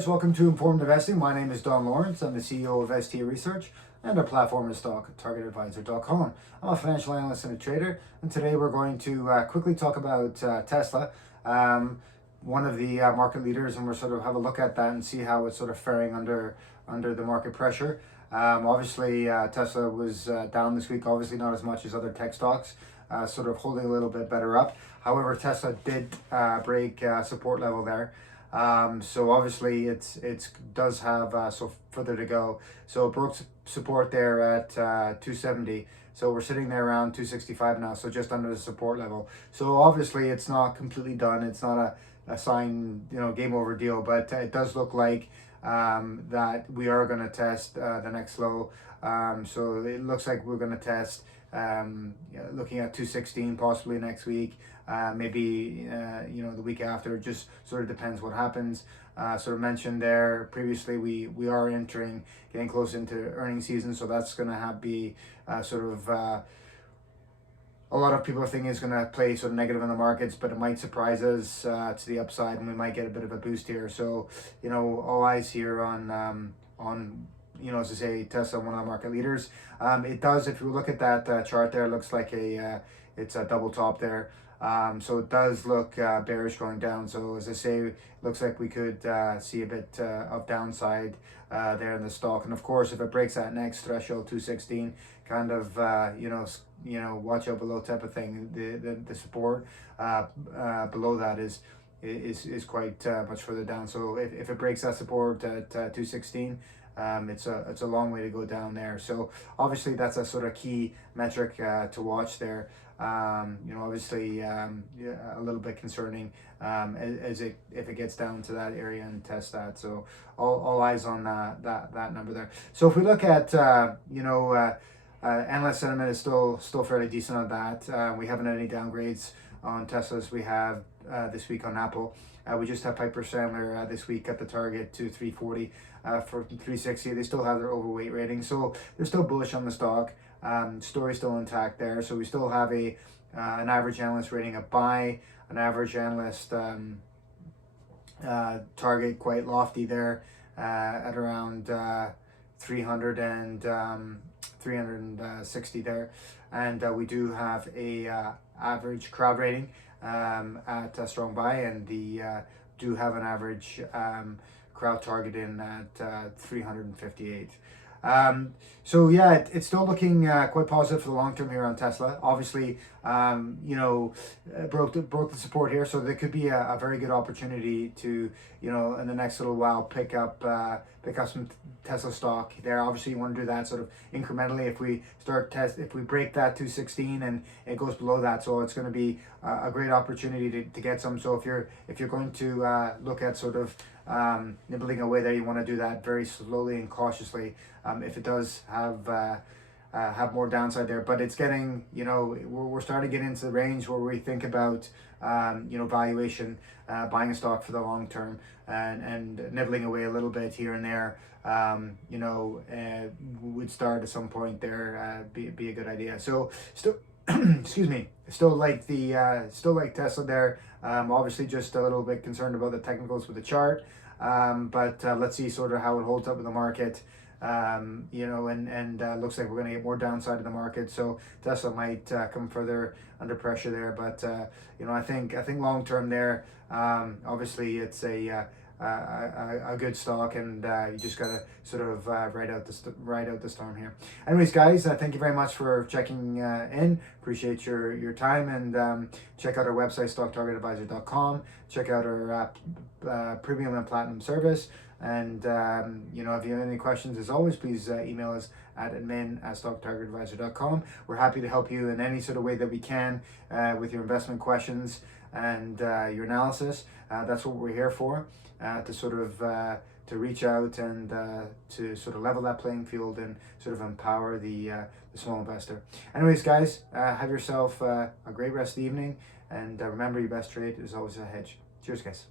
guys, welcome to Informed Investing. My name is Don Lawrence. I'm the CEO of ST Research, and our platform is StockTargetAdvisor.com. I'm a financial analyst and a trader, and today we're going to quickly talk about Tesla, one of the market leaders, and we'll sort of have a look at that and see how it's sort of faring under the market pressure. Obviously, Tesla was down this week, obviously not as much as other tech stocks, sort of holding a little bit better up. However, Tesla did break support level there. So obviously it does have so further to go. So it broke support there at 270. So we're sitting there around 265 now, so just under the support level. So obviously it's not completely done. It's not a sign, game over deal, but it does look like that we are going to test the next low. So it looks like we're going to test looking at 216 possibly next week, maybe the week after. It just sort of depends what happens. Sort of mentioned there previously, we are getting close into earnings season, so that's going to be a lot of people are thinking it's going to play sort of negative in the markets, but it might surprise us to the upside, and we might get a bit of a boost here. So, all eyes here on as I say, Tesla, one of the market leaders. It does, if you look at that chart there, it looks like it's a double top there. So it does look bearish going down. So as I say, it looks like we could see a bit of downside there in the stock. And of course, if it breaks that next threshold, 216, kind of watch out below type of thing. The support below that is quite much further down. So if it breaks that support at 216. It's a long way to go down there. So obviously that's a sort of key metric to watch there. Obviously a little bit concerning if it gets down to that area and test that. So all eyes on that number there. So if we look at analyst sentiment is still fairly decent on that. We haven't had any downgrades on Teslas. We have this week on Apple. We just have Piper Sandler this week at the target to 340 for 360. They still have their overweight rating, so they're still bullish on the stock. Story still intact there. So we still have an average analyst rating of buy, an average analyst target quite lofty there at around 300 and 360 there, and we do have a average crowd rating at a strong buy, and the do have an average crowd target in at 358. So yeah, it's still looking quite positive for the long term here on Tesla. Obviously, broke the support here, so there could be a very good opportunity to in the next little while pick up some Tesla stock there. Obviously, you want to do that sort of incrementally. If we break that 216 and it goes below that, so it's going to be a great opportunity to get some. So if you're going to look at sort of nibbling away there, you want to do that very slowly and cautiously. If it does have more downside there, but it's getting, we're starting to get into the range where we think about, valuation, buying a stock for the long term, and nibbling away a little bit here and there, would start at some point there, be a good idea. So still, excuse me, still like Tesla there. Obviously just a little bit concerned about the technicals with the chart, but let's see sort of how it holds up with the market. Looks like we're going to get more downside in the market, so Tesla might come further under pressure there. But I think long term there, obviously it's a good stock, and you just gotta sort of ride out the storm here. Anyways, guys, thank you very much for checking in. Appreciate your time, and check out our website, StockTargetAdvisor.com. Check out our premium and platinum service. And if you have any questions, as always, please email us at admin@StockTargetAdvisor.com. We're happy to help you in any sort of way that we can with your investment questions and your analysis. That's what we're here for, to sort of to reach out and to sort of level that playing field and sort of empower the small investor. Anyways, guys, have yourself a great rest of the evening, and remember, your best trade is always a hedge. Cheers, guys.